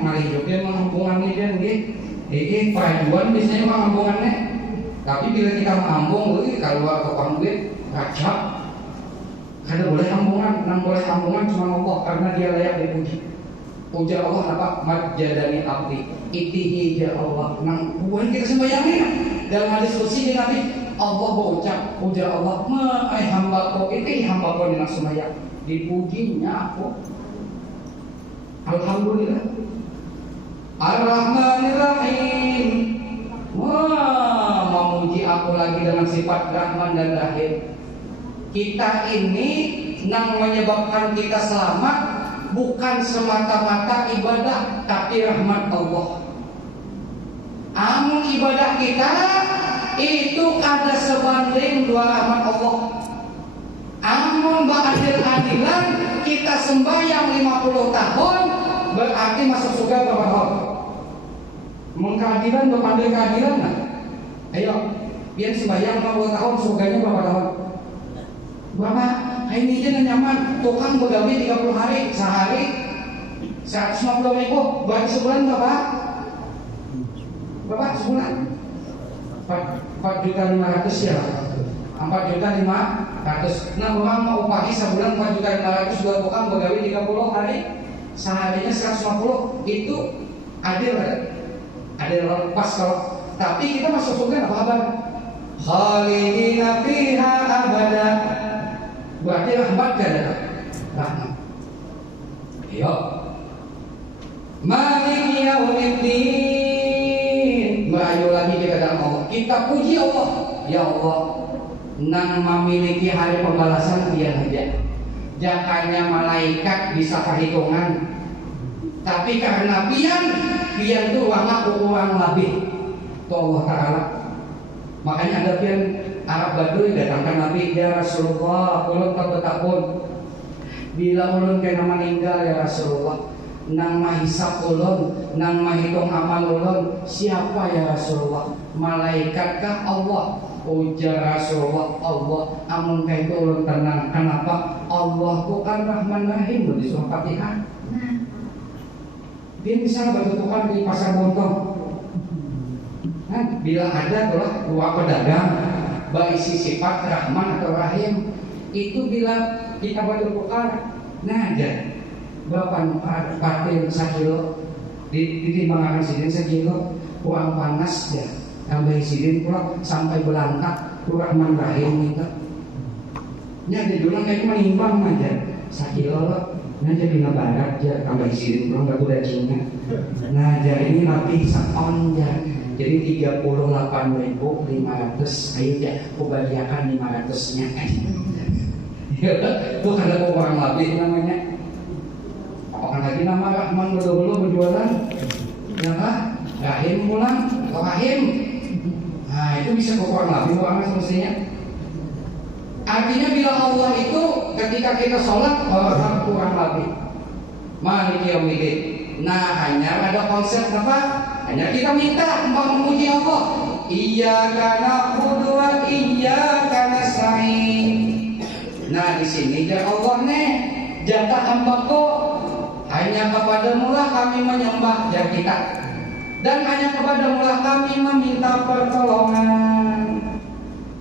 Mari juga menghampungan ini dan ini perajuan biasanya menghampungannya. Tapi bila kita menghambung, kalau keluar duit kacau. Kada boleh hampungan, nang boleh hampungan cuma Allah karena dia layak dipuji. Puja Allah apa? Majadani abdi. Itihi ya Allah. Nang bukan kita sembahyangnya. Dalam hadis kursi Nabi, Allah berucap, ujar Allah, hambaku itu hambaku yang sumaya. Dipujinya aku. Alhamdulillah. Ar-Rahmanir Rahim. Wah, memuji aku lagi dengan sifat Rahman dan Rahim. Kita ini yang menyebabkan kita selamat bukan semata-mata ibadah, tapi rahmat Allah. Amun ibadah kita itu ada sebanding dua rahmat Allah. Amun ba'adil-adilan kita sembahyang 50 tahun berarti masuk surga berapa tahun? Mengkeadilan berpandai keadilan nah? Ayo, biar sembahyang 50 tahun surganya berapa tahun? Berapa? Ini aja nyaman. Tukang begawi 30 hari, sehari 150.000, berarti sebulan berapa? Berapa sebulan? 4.500.000 ya. 4.500.000. Nah, orang mau upahi sebulan 4.500.000, dua tukang begawi 30 hari, seharinya 150. Itu adil kan? Adil pas kalau. Tapi kita masuk surga apa kabar? Khalidina fiha abada. Berarti rahmat kan? Rahmat. Ayo. Maliki yaumiddin. Merayu lagi kita dalam Allah. Kita puji Allah. Ya Allah, nang memiliki hari pembalasan dia saja. Jakanya malaikat bisa perhitungan. Tapi karena pian tuh warna ukuran lebih. Tuh Allah Ta'ala. Makanya ada pian Arab Baduy datangkan Nabi, ya Rasulullah, ulun kebetakun. Bila ulun kena meninggal ya Rasulullah, nang mahisap ulun, nang mahitung amal ulun, siapa ya Rasulullah? Malaikatkah Allah? Ujar Rasulullah, Allah. Amun kaitu ulun tenang. Kenapa? Allah tuh kan Rahman Rahim di surah Fatihah. Dia bisa bertutukan di pasar Bontong. Bila ada dua pedagang berisi sifat Rahman atau Rahim, itu bila kita bertukar, nah aja berapa nukar patil 1 kilo ditimbangkan sidin 1 kilo, kurang panas ya, tambah sidin pula sampai belangkat, itu Rahman Rahim itu. Nya di dulu kayak menimbang aja 1 kilo loh. Nah jadi ngebarat aja tambah sidin pula nggak udah cinta. Nah jadi ini nabi sakon ya. Jadi 38.500, ayo ya, kubagiakan 500-nya. Itu kada orang lebih namanya. Apakah lagi nama Rahman betul-betul berjualan? Ya kah? Rahim pulang atau Rahim? Nah itu bisa kurang lebih orang semestinya. Artinya bila Allah itu ketika kita sholat orang kurang lebih. Maliki yaumiddin. Nah hanya ada konsep apa? Hanya kita minta memuji Allah. Iyyaka na'budu wa iyyaka nasta'in. Nah di sini ya Allah nih, jatah hambaku hanya kepadamu lah kami menyembah ya kita. Dan hanya kepadamu lah kami meminta pertolongan.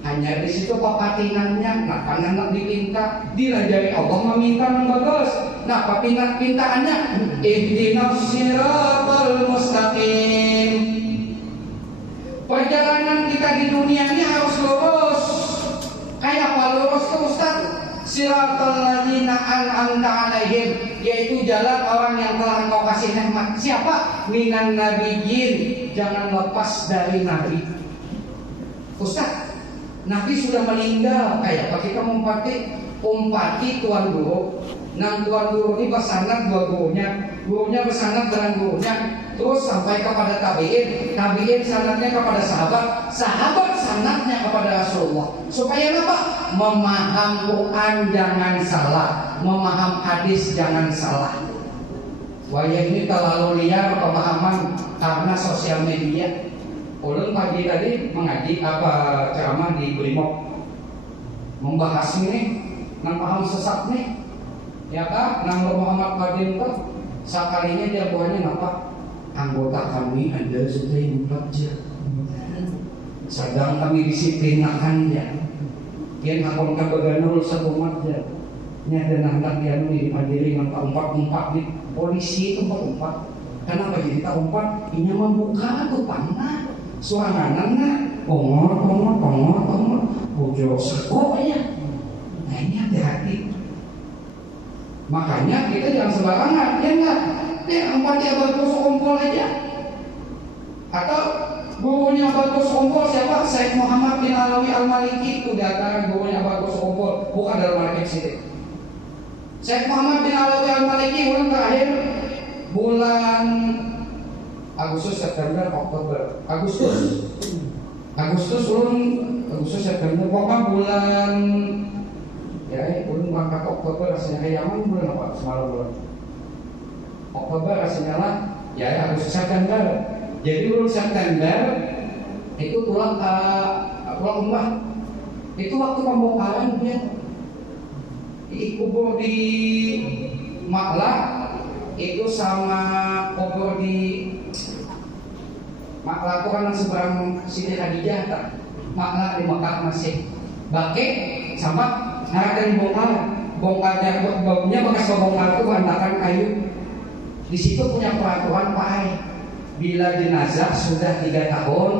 Hanya di situ pepatinannya, nah karena dipinta, dilajari Allah meminta yang bagus. Nah pintaannya ihdinas siratal mustaqim. Perjalanan kita di dunia ini harus lurus. Kayak apa lurus tuh Ustaz? Siratal ladzina an'amta alaihim, yaitu jalan orang yang telah Engkau kasih nikmat. Siapa? Minan nabiyyin. Jangan lepas dari nabi. Ustaz, Nabi sudah meninggal, kayak apa kita umpati tuan guru. Nah tuan guru ini bersanad dua gurunya bersanad dengan gurunya, terus sampai kepada tabiin sanadnya kepada sahabat sanadnya kepada Rasulullah. Supaya apa? Memaham Quran jangan salah, memaham hadis jangan salah. Waya ini terlalu liar pemahaman karena sosial media. Ulun pagi tadi mengaji ceramah di Brimob, membahas ini nang paham sesat nih, ya kak, nang Muhammad Kadim tuh sekalinya dia buahnya apa? Anggota kami ada sudah yang belajar, sedang kami disiplinkan ya, dia ngakongkan beganul sebumat ya, nyata nangkap dia nih dipandiri nangkap umpat di polisi itu umpat. Kenapa jadi tak umpat? Ini membuka tuh panah. Suanganana tongor, bojo seko ya. Nah ini hati-hati. Makanya kita jangan sembarangan, ya enggak? Empati abad kompol aja. Atau gurunya abad kompol siapa? Syekh Muhammad bin Alawi Al-Maliki itu diantara gurunya abad kompol, bukan dalam market sini. Syekh Muhammad bin Alawi Al-Maliki bulan terakhir bulan Agustus, September, Oktober, Agustus, September, pokoknya bulan ya, bulan berangkat Oktober rasanya Yaman bulan apa? Semalam bulan Oktober rasanya lah, ya Agustus, September. Jadi bulan September itu pulang umrah. Itu waktu pembongkaran dia kubur di Maklah itu sama kubur di Maklah itu kan seberang Siti Khadijah tak? Maklah di Mekah masih Bake sama dari bongkarnya bekas bongkar itu bahan kayu. Di situ punya peraturan Pak, bila jenazah sudah 3 tahun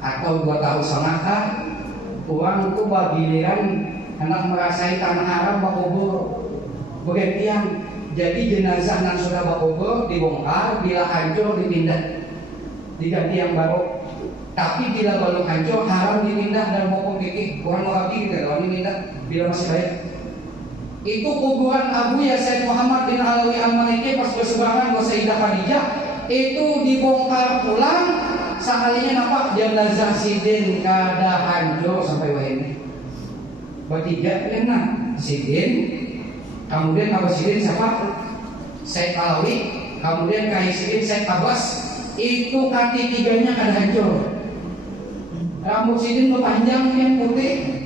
atau 2 tahun setengah, orang itu bagiliran hendak merasai tanah haram bakubur bergantian. Jadi jenazah yang sudah bakubur dibongkar, bila hancur dipindah diganti yang baru. Tapi bila belum hancur haram dipindah dan maupun kiki kurang lagi kita kalau dipindah bila masih baik. Itu kuburan Abu ya Syekh Muhammad bin Alawi Al-Maliki pas berseberangan ke Sayyidah Khadijah itu dibongkar pulang. Sekalinya nampak jenazah Sidin kada hancur sampai wahini. Bertiga enak Sidin, kemudian Abu Sidin siapa? Syekh Alawi, kemudian Kai Sidin Syekh Abbas. Itu kaki tiganya kada hancur. Rambut Sidin berpanjang yang putih,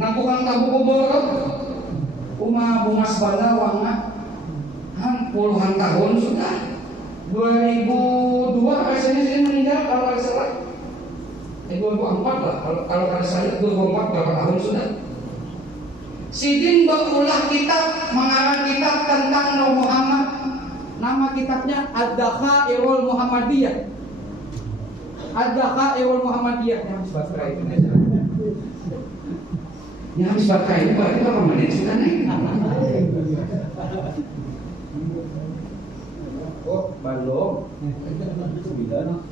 nakukan tabu kubur, bunga sebana warna puluhan tahun sudah. 2002 rasanya Sidin meninggal kalau ada salah. 2004 lah kalau ada salah 2004 berapa tahun sudah. Sidin berulah kitab, mengarang kitab tentang Nabi Muhammad. Nama kitabnya Ad-Dakhairul Muhammadiyah. Ad-Dakhairul Muhammadiyah. Yang habis baterai itu aja. Yang habis baterai itu berarti berapa menit sudah naik? Oh, belum. 9.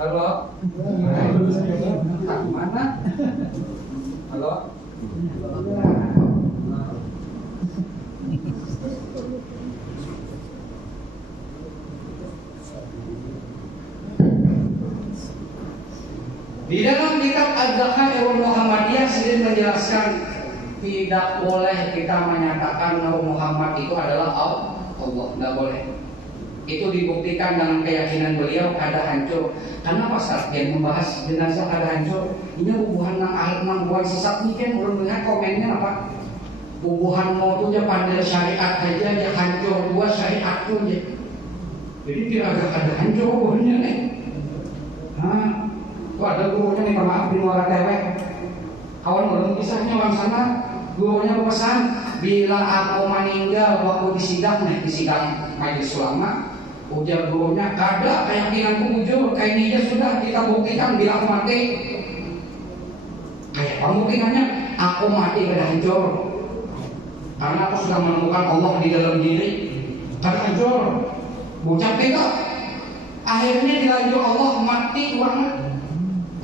Halo. Mana? Halo. Di dalam kitab Ad-Dakhairul Muhammadiyah Sidin menjelaskan tidak boleh kita menyatakan Nabi Muhammad itu adalah Allah, tidak boleh. Itu dibuktikan dengan keyakinan beliau kada hancur. Karena pas yang membahas jenazah kada hancur, ini hubungan nang buat sesat nih kan belum lihat komennya apa? Hubungan mau tuh dia pandai syariat aja dia hancur dua syariat tuh aja. Jadi tidak ada hancur hubungannya nih. Tuh ada gurunya nih, maaf di luar tewek. Kawan belum kisahnya orang sana. Gurunya berpesan, bila aku meninggal waktu disidang majelis ulama, ujar gurunya, kada keyakinanku bujur, kayak ini aja sudah kita buktikan bila aku mati. Kayak pembuktikannya, aku mati kada hancur. Karena aku sudah menemukan Allah di dalam diri, kada hancur. Bocah tidak. Akhirnya dilanjut Allah mati banget.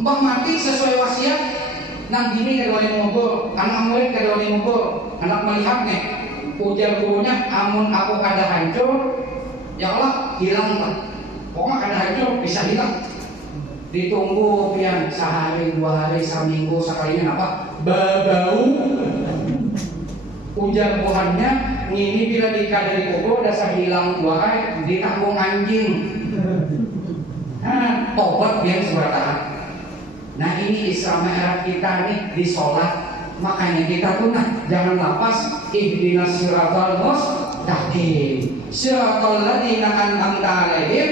Mbah mati sesuai wasiat. Nang gini kada wali ngubur, anak murid kada wali ngubur, anak melihat nih. Ujar gurunya, amun aku kada hancur, ya Allah hilang lah. Pokoknya kada hancur bisa hilang. Ditunggu pian sehari, 2 hari, seminggu, sekalinya apa? Bau. Ujar Tuhannya, ini bila kada dikubur dasar hilang 2 hari, ditanggung anjing. Tobat biar seberatahan. Nah ini Islam Arab kita nih di sholat, makanya kita tuh jangan lapas ihdinas siratal mustaqim siratal ladzina an'amta 'alaihim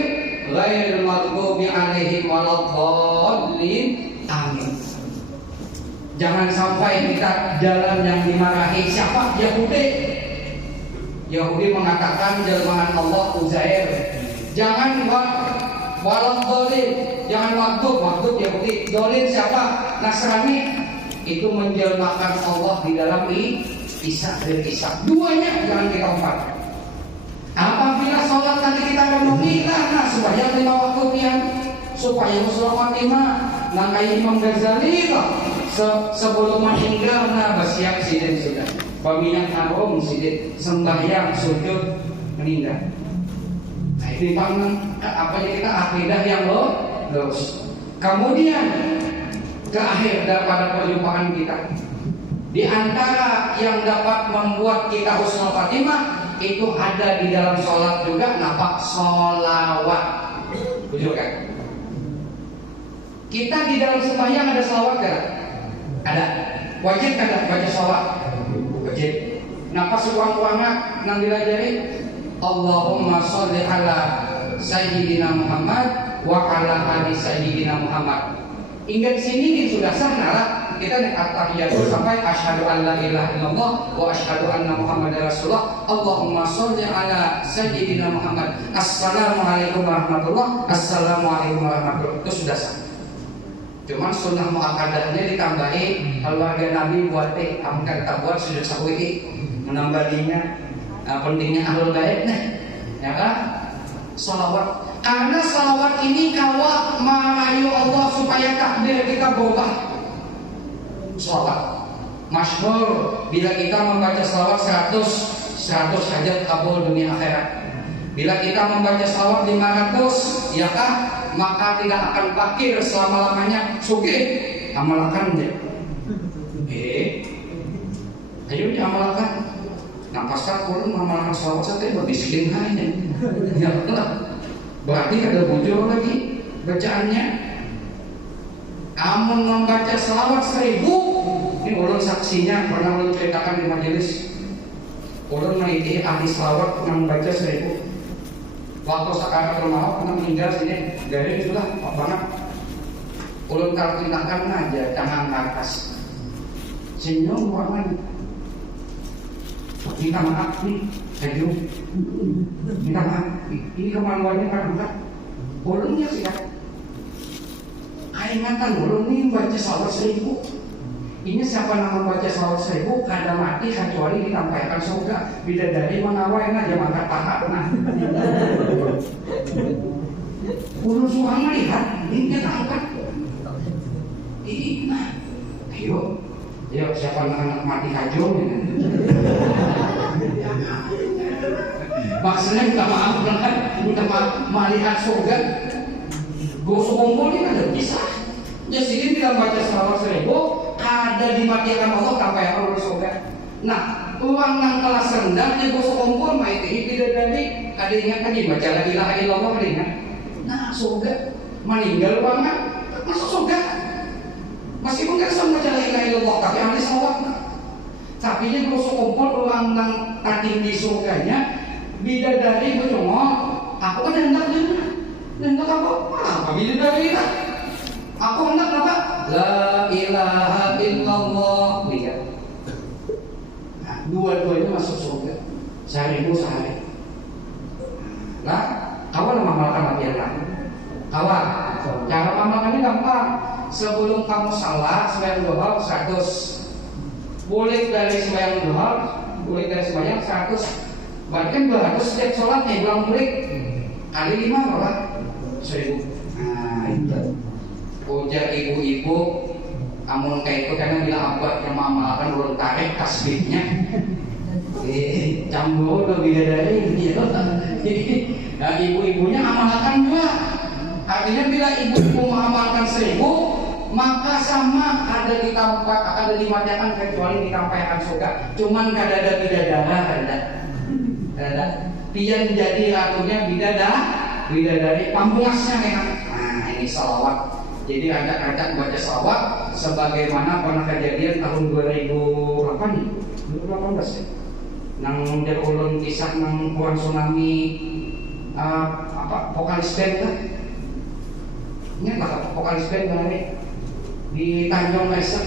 ghairil maghdubi 'alaihim waladdallin. Amin. Jangan sampai kita jalan yang dimarahi siapa? Yahudi mengatakan jelmaan Allah Uzair. Jangan Walau dolin, jangan waktu Yahudi. Dolin siapa? Nasrani. Itu menjelmakan Allah di dalam Isa dan Isa. Duanya jangan kita umpatkan. Apabila sholat tadi kita meminta, nah supaya 5 waktu pian, supaya husnul khotimah. Nah kayak Imam Ghazali kok sebelum meninggal nah bersiap sidin sudah. Paminyak harum sidin sembahyang sujud meninggal. Nah ini apa kita akidah yang lurus. Kemudian ke akhir daripada perjumpaan kita, di antara yang dapat membuat kita husnul khotimah itu ada di dalam sholat juga, napa? Sholawat. Betul kan? Kita di dalam sembahyang ada sholawat kan? Ada. Wajib kan baca sholawat? Wajib. Napa sekuang-kuangnya nang dilajari? Allahumma sholli ala Sayyidina Muhammad wa ala ali Sayyidina Muhammad. Hingga di sini sudah sah nara kita nih at-tahiyatu sampai asyhadu an la ilaha illallah wa asyhadu anna Muhammadar Rasulullah. Allahumma sholli ala Sayyidina Muhammad. Assalamualaikum warahmatullah. Assalamualaikum warahmatullah. Itu sudah sah. Cuman sunnah muakkadahnya ditambahi keluarga Nabi buat kamu kata buat sujud sahwi menambahnya. Pentingnya ahlul bait nih, ya kan? Salawat. Karena salawat ini kawat merayu Allah supaya takdir kita berubah. Salawat. Masyhur bila kita membaca salawat 100 hajat kabul dunia akhirat. Bila kita membaca salawat 500, ya kan? Maka tidak akan fakir selama-lamanya. Sugih amalkan deh. Ayo diamalkan. Nah pasal kurang mengamalkan salawat saya berbisikin hanya, ya Allah. Berarti ada bujur lagi bacaannya. Amun membaca salawat 1000, ini ulun saksinya pernah ulun ceritakan di majelis. Ulun meniti ahli salawat yang membaca 1000. Waktu sekarang rumah pernah meninggal sini dari sudah banget. Ulun kalkulkan aja tangan ke atas. Senyum orang minta maaf nih, saya minta maaf. Ini kemaluannya kan bukan bolongnya sih kan. Ingatan bolong nih baca salawat 1000. Ini siapa nama baca salawat 1000 kada mati kecuali ditampaikan surga. Bidadari mengawai aja mangkat paha nah. Ulun suang melihat ini kita angkat. Nah, ayo. Ya siapa anak mati kajong ya. Maksudnya minta maaf kan, minta maaf melihat surga. Gosok kumpul ini ada bisa. Ya sini tidak baca salawat 1000, ada dimatikan Allah tanpa yang perlu surga. Nah, uang nang kelas rendah dia gosok kumpul, maiti tidak dari. Ada ingat tadi baca la ilaha illallah ada ingat. Nah surga meninggal uangnya masuk surga. Meskipun kan sama baca la ilaha illallah tapi ahli salawat. Tapi dia gosok kumpul uang nang tadi di surganya. Bidadari bercongol, aku kan hendak juga. Hendak apa? Bidadari kita. Aku hendak apa? La ilaha illallah. Lihat. Nah, dua-duanya masuk surga. Sehari sehari. Nah, kawan mengamalkan latihan lagi. Kawan, cara mengamalkannya gampang. Sebelum kamu salat sembahyang duha 100. Boleh dari sembahyang duha, boleh dari sembahyang 100. Berarti kan 200 setiap sholat nih, ulang murid kali 5 berapa? 1000. Nah itu ujar ibu-ibu amun kayak itu karena bila abad yang mengamalkan ulun tarik tasbihnya campur udah bidadari gitu. Nah ibu-ibunya amalkan juga. Artinya bila ibu-ibu mengamalkan 1000 maka sama ada dimatikan kecuali ditampaikan surga. Cuman kada ada bidadara ada pian jadi ratunya bidadari pampungasnya memang. Nah ini salawat. Jadi ajak-ajak baca salawat sebagaimana pernah kejadian tahun 2000 berapa nih? 2018 ya. Nang der ulun kisah nang kurang tsunami vokalis band kan? Ingat lah vokalis band di Tanjung Lesep.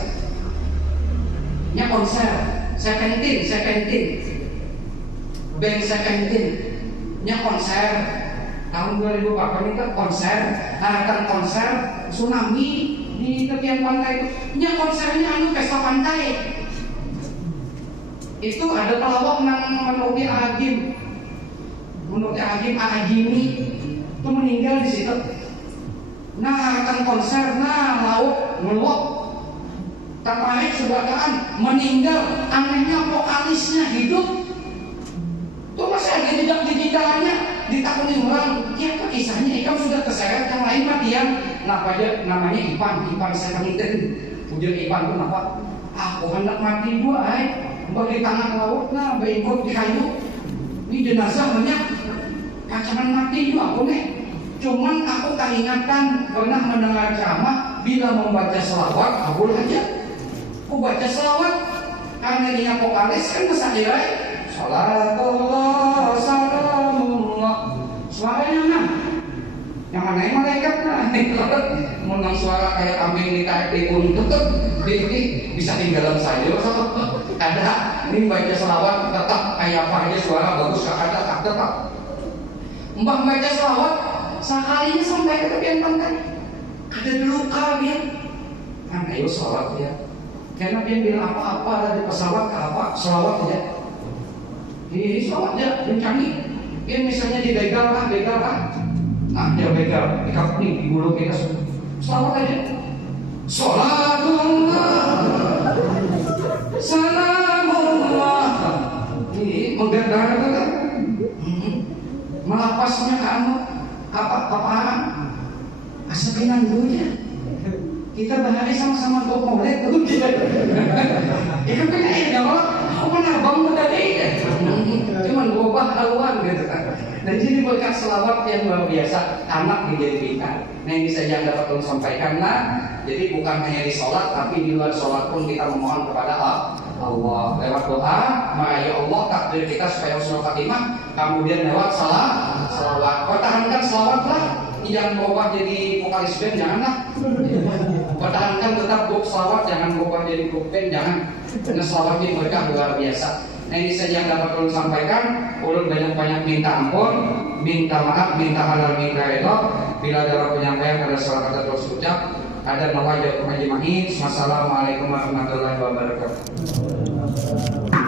Nya konser Seventeen band Seventeen nya konser tahun 2008 itu konser tsunami di tepian pantai itu. Nya konsernya anu pesta pantai. Itu ada pelawak nang menurut Agim Agimi itu meninggal di situ. Nah akan konser, lauk ngeluap, tertarik sebataan meninggal. Anehnya vokalisnya hidup. Tuh masih ada jejak digitalnya. Ditakuni orang, ya apa kisahnya? Ikam sudah terseret, yang lain matian. Nah pada namanya Ipan saya pengintin. Ujian Ipan itu apa? Aku hendak mati dua, bagi tangan laut, berikut di kayu. Ini jenazah banyak. Kacangan mati juga aku nih. Cuman aku teringatkan pernah mendengar ceramah bila membaca selawat, aku aja. Aku baca selawat karena dia vokalis kan kesadirai. Salatullah salamullah. Suaranya nah. Yang mana yang malaikat nah. Menang suara kayak kambing ditarik di buntut tuh. Ini bisa tinggalan saja. Ada ini baca selawat tetap kayak apa aja suara bagus ada tetap. Mbak baca selawat sekalinya sampai ke tepian pantai. Ada luka dia. Kan ayo selawat ya. Karena dia bilang apa-apa dari pesawat ke apa selawat aja. Di selawat aja bencani. Dia misalnya di begal lah. Nah dia begal, ikat nih di bulu kita selawat aja. Salatullah salamullah. Ini menggadar kan? Melapasnya ke anu apa-apaan asabinan dulunya. Kita bahari sama-sama untuk molek dulu. Itu kan aja kalau aku menabang muda deh. Cuman gobah haluan gitu kan. Dan jadi berkat selawat yang luar biasa, anak menjadi pintar. Nah ini saja yang dapat saya sampaikan. Jadi bukan hanya di sholat, tapi di luar sholat pun kita memohon kepada Allah lewat doa. Maka ya Allah takdir kita supaya husnul khatimah. Kemudian lewat salawat. Pertahankan selawat lah. Jangan berubah jadi vokalis band, janganlah. Pertahankan tetap grup selawat, jangan berubah jadi grup band, jangan. Karena selawat ini berkah luar biasa. Nah ini saja yang dapat ulun sampaikan. Ulun banyak-banyak minta ampun, minta maaf, minta halal, minta redha. Bila ada penyampaian ada salah kata terus ucap, ada nawajib majmain. Wassalamualaikum warahmatullahi wabarakatuh.